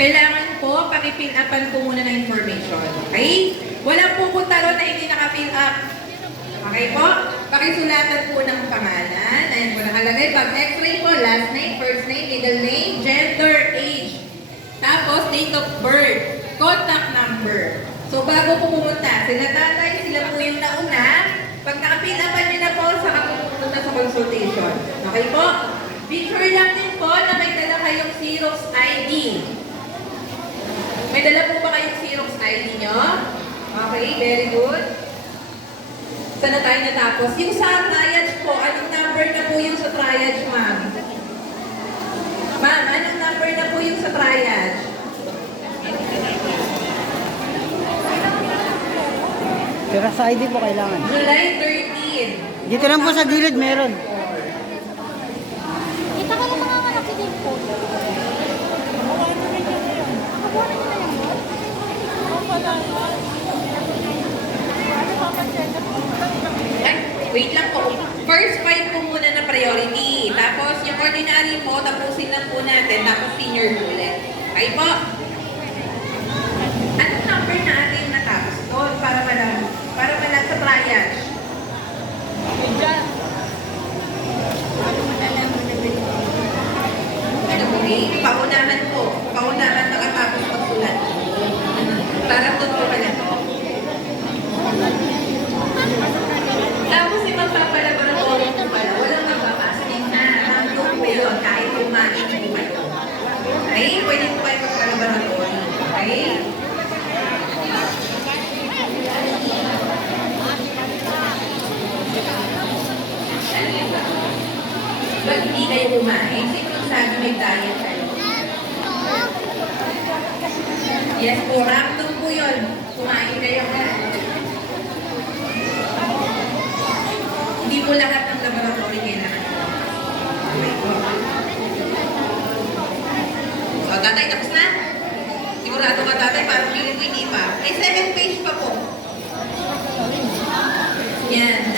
Kailangan po, pakifill upan po muna ng information. Okay? Walang pupunta ron na hindi naka-fill up. Okay po? Pakisulatan po ng pangalan. Ayan po nakalagay. Pag x-ray po, last name, first name, middle name, gender, age. Tapos, date of birth, contact number. So, bago po pumunta, sila tatay, sila po yung nauna. Pag naka-fill upan nyo na po, saka po pupunta sa consultation. Okay po? Picture lang din po na may dala kayong Xerox ID. May dala po ba kayong Xerox ID nyo? Okay, very good. Saan na tayo natapos? Yung sa triage po, anong number na po yung sa triage, ma'am? Ma'am, anong number na po yung sa triage? Pero sa ID po kailangan. July 13. Dito lang po sa gilid meron. Kita ka lang mga anak si Dave po. Ay, wait lang po. First 5 po muna na priority. Tapos yung ordinary po, tapusin lang po natin. Tapos senior po ulit. Okay po? Anong number na ating natapos doon para malang sa triage? Ano po eh? Paunahan po. Paunahan nakatapos magsulat. Para doon po pala. Tapos si magpapalaboratory po pala. Walang magpapasing na. Nandun po yun. Kahit kumain po kayo. Okay? Pwede po kayo magpalaboratory. Okay? Pag hindi kayo kumain, siguro sabi may diet kayo. Yes po, random po yun. Kumain kayo ka. Hindi po lahat ng laboratory kailangan. Okay po. So, tatay, tapos na? Sigurado ka, tatay, parang feeling ko hindi pa. May second page pa po. Yan.